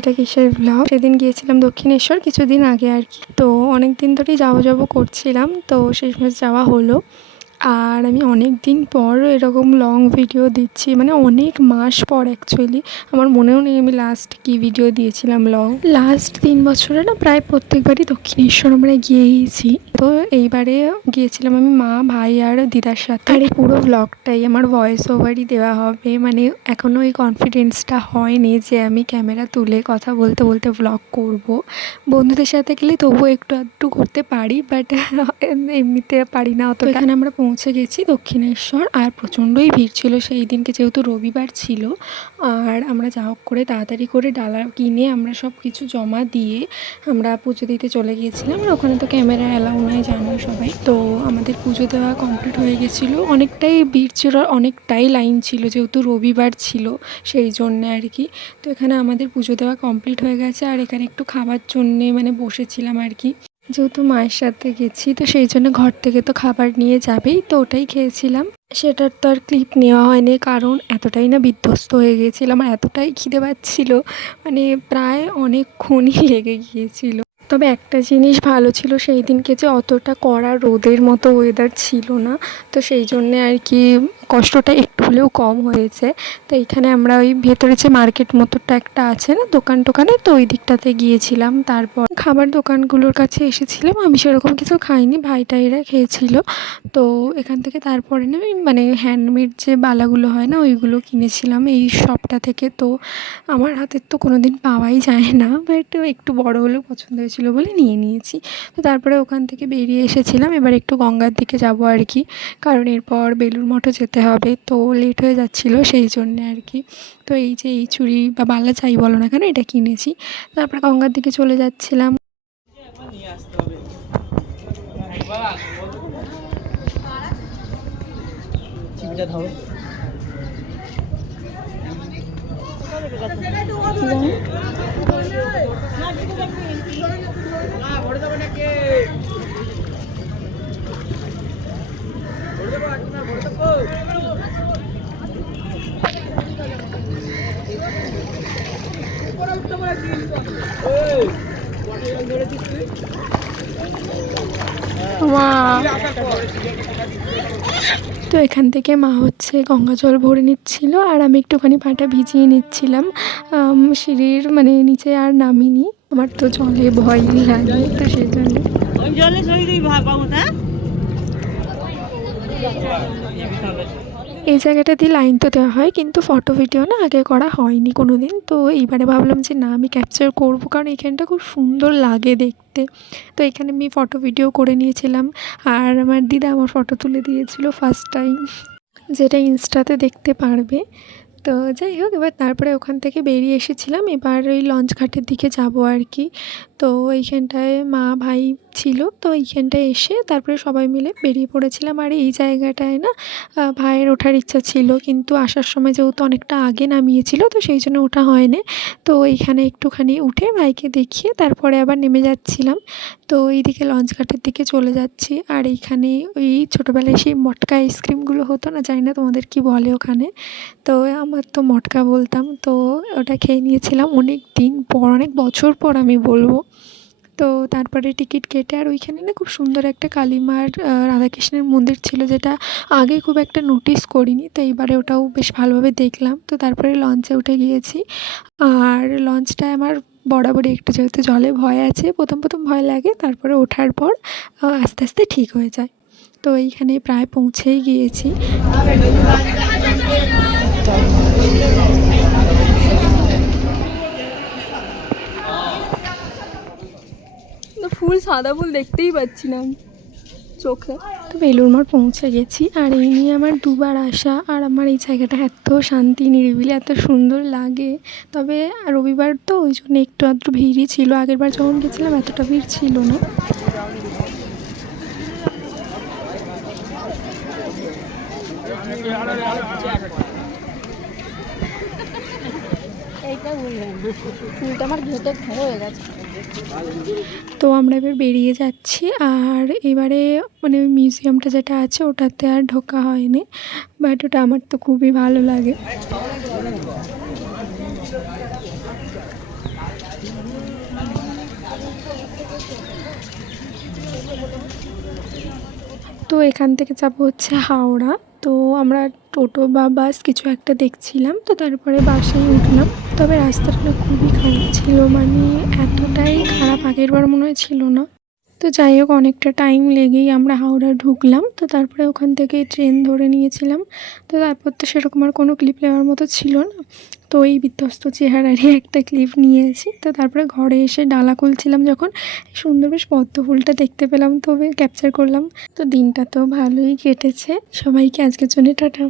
এটা কিসের ব্লগ। সেদিন গিয়েছিলাম দক্ষিণেশ্বর কিছুদিন আগে আর কি। তো অনেক দিন ধরেই যাবো করছিলাম, তো শেষমেশ যাওয়া হলো। আর আমি অনেক দিন পর এরকম লং ভিডিও দিচ্ছি, মানে অনেক মাস পর অ্যাকচুয়ালি। আমার মনেও নেই আমি লাস্ট কি ভিডিও দিয়েছিলাম লং। লাস্ট 3 বছরে না প্রায় প্রত্যেকবারই দক্ষিণেশ্বর আমরা গিয়েইছি। তো এইবারে গিয়েছিলাম আমি, মা, ভাই আর দিদার সাথে। আর এই পুরো ব্লগটাই আমার ভয়েস ওভারই দেওয়া হবে, মানে এখনও এই কনফিডেন্সটা হয়নি যে আমি ক্যামেরা তুলে কথা বলতে বলতে ব্লগ করব। বন্ধুদের সাথে গেলে তবুও একটু আধটু করতে পারি, বাট এমনিতে পারি না অত। এখানে আমরা পৌঁছে গেছি দক্ষিণেশ্বর, আর প্রচণ্ডই ভিড় ছিল সেই দিনকে, যেহেতু রবিবার ছিল। আর আমরা যা হোক করে তাড়াতাড়ি করে ডালা কিনে আমরা সব কিছু জমা দিয়ে আমরা পুজো দিতে চলে গিয়েছিলাম। আর ওখানে তো ক্যামেরা অ্যালাউ নয়, জানো সবাই। তো আমাদের পুজো দেওয়া কমপ্লিট হয়ে গেছিলো। অনেকটাই ভিড় ছিল, অনেকটাই লাইন ছিল, যেহেতু রবিবার ছিল সেই জন্যে আর কি। তো এখানে আমাদের পুজো দেওয়া কমপ্লিট হয়ে গেছে, আর এখানে একটু খাবার জন্যে মানে বসেছিলাম আর কি। যেহেতু মায়ের সাথে গেছি তো সেই জন্য ঘর থেকে তো খাবার নিয়ে যাবেই, তো ওটাই খেয়েছিলাম। সেটার তো আর ক্লিপ নেওয়া হয়নি, কারণ এতটাই না বিধ্বস্ত হয়ে গিয়েছিলাম আর এতটাই খিদে পাচ্ছিল, মানে প্রায় অনেকক্ষণই লেগে গিয়েছিল। তবে একটা জিনিস ভালো ছিল সেই দিনকে, যে অতটা কড়া রোদের মতো ওয়েদার ছিল না, তো সেই জন্যে আর কি কষ্টটা একটু হলেও কম হয়েছে। তো এইখানে আমরা ওই ভেতরে যে মার্কেট মতোটা একটা আছে না দোকানে, তো ওই দিকটাতে গিয়েছিলাম। তারপর খাবার দোকানগুলোর কাছে এসেছিলাম, আমি সেরকম কিছু খাইনি, ভাইটাইরা খেয়েছিল। তো এখান থেকে তারপরে না মানে হ্যান্ডমেড যে বালাগুলো হয় না ওইগুলো কিনেছিলাম এই শপটা থেকে। তো আমার হাতের তো কোনো দিন পাওয়াই যায় না, বাট একটু বড় হলেও পছন্দ হয়েছিল বলে নিয়ে নিয়েছি। তো তারপরে ওখান থেকে বেরিয়ে এসেছিলাম, এবার একটু গঙ্গার দিকে যাব আর কি, কারণ এরপর বেলুড় মঠও যেতে হবে, তো লেট হয়ে যাচ্ছিলো সেই জন্যে আর কি। তো এই যে এই চুড়ি বা বালা চাই বলো না কেন, এটা কিনেছি। তারপরে গঙ্গার দিকে চলে যাচ্ছিলাম। তো এখান থেকে মা হচ্ছে গঙ্গা জল ভরে নিচ্ছিল, আর আমি একটুখানি পাটা ভিজিয়ে নিচ্ছিলাম। সিঁড়ির মানে নিচে আর নামিনি, আমার তো জলে ভয়ই লাগে, তো সেই জন্য এই জায়গাটা দিয়ে লাইন তো দেওয়া হয়, কিন্তু ফটো ভিডিও না আগে করা হয়নি কোনো দিন। তো এইবারে ভাবলাম যে না, আমি ক্যাপচার করব, কারণ এখানটা খুব সুন্দর লাগে দেখতে। তো এখানে আমি ফটো ভিডিও করে নিয়েছিলাম, আর আমার দিদা আমার ফটো তুলে দিয়েছিল ফার্স্ট টাইম, যেটা ইনস্টাতে দেখতে পারবে। তো যাই হোক, এবার তারপরে ওখান থেকে বেরিয়ে এসেছিলাম, এবার ওই লঞ্চ ঘাটের দিকে যাব আর কি। তো এইখানটায় মা, ভাই ছিল, তো এইখানটায় এসে তারপরে সবাই মিলে বেরিয়ে পড়েছিলাম। আর এই জায়গাটায় না ভাইয়ের ওঠার ইচ্ছা ছিল, কিন্তু আসার সময় যেহেতু অনেকটা আগে নামিয়েছিল, তো সেই জন্য ওঠা হয়নি। তো এইখানে একটুখানি উঠে ভাইকে দেখিয়ে তারপরে আবার নেমে যাচ্ছিলাম। তো এইদিকে লঞ্চ ঘাটের দিকে চলে যাচ্ছি। আর এইখানে ওই ছোটোবেলায় সেই মটকা আইসক্রিমগুলো হতো না, জানি না তোমাদের কি বলে ওখানে, তো আমার তো মটকা বলতাম। তো ওটা খেয়ে নিয়েছিলাম অনেক দিন পর, অনেক বছর পর আমি বলবো। তো তারপরে টিকিট কেটে, আর ওইখানে না খুব সুন্দর একটা কালীমার রাধাকৃষ্ণের মন্দির ছিল, যেটা আগে খুব একটা নোটিস করিনি, তো এইবারে ওটাও বেশ ভালোভাবে দেখলাম। তো তারপরে লঞ্চে উঠে গিয়েছি। আর লঞ্চটায় আমার বরাবরই একটু যেহেতু জলে ভয় আছে, প্রথম ভয় লাগে, তারপরে ওঠার পর আস্তে আস্তে ঠিক হয়ে যায়। তো এইখানে প্রায় পৌঁছেই গিয়েছি। ফুল, সাদা ফুল দেখতেই পাচ্ছি না চোখে। তো বেলুড় মঠ পৌঁছে গেছি, আর এই নিয়ে আমার দুবার আসা, আর আমার এই জায়গাটা এত শান্তি, নিরিবিলি, এত সুন্দর লাগে। তবে রবিবার তো ওই জন্য একটু আধটু ভিড়ই ছিল, আগেরবার যখন গেছিলাম এতটা ভিড় ছিল না। ফুলটা আমার ঘেটে হয়ে গেছে। তো আমরা এবার বেরিয়ে যাচ্ছি, আর এবারে মানে ওই মিউজিয়ামটা যেটা আছে ওটাতে আর ঢোকা হয়নি, বাট ওটা আমার তো খুবই ভালো লাগে। তো এখান থেকে যাবো হচ্ছে হাওড়া। তো আমরা টোটো বা বাস কিছু একটা দেখছিলাম, তো তারপরে বাসেই উঠলাম। তবে রাস্তাটা না খুবই খারাপ ছিল, মানে এতটাই খারাপ আগের বার মনে হয় ছিল না। তো যাই হোক, অনেকটা টাইম লেগেই আমরা হাওড়া ঢুকলাম। তো তারপরে ওখান থেকে ট্রেন ধরে নিয়েছিলাম। তো তারপর তো সেরকম আর কোনো ক্লিপ নেওয়ার মতো ছিল না, তো এই বিধ্বস্ত চেহারারই একটা ক্লিপ নিয়েছি। তো তারপরে ঘরে এসে ডালা খুলছিলাম যখন, সুন্দর বেশ পদ্ম ফুলটা দেখতে পেলাম, তবে ক্যাপচার করলাম। তো দিনটা তো ভালোই কেটেছে। সবাইকে আজকের জন্য টাটা।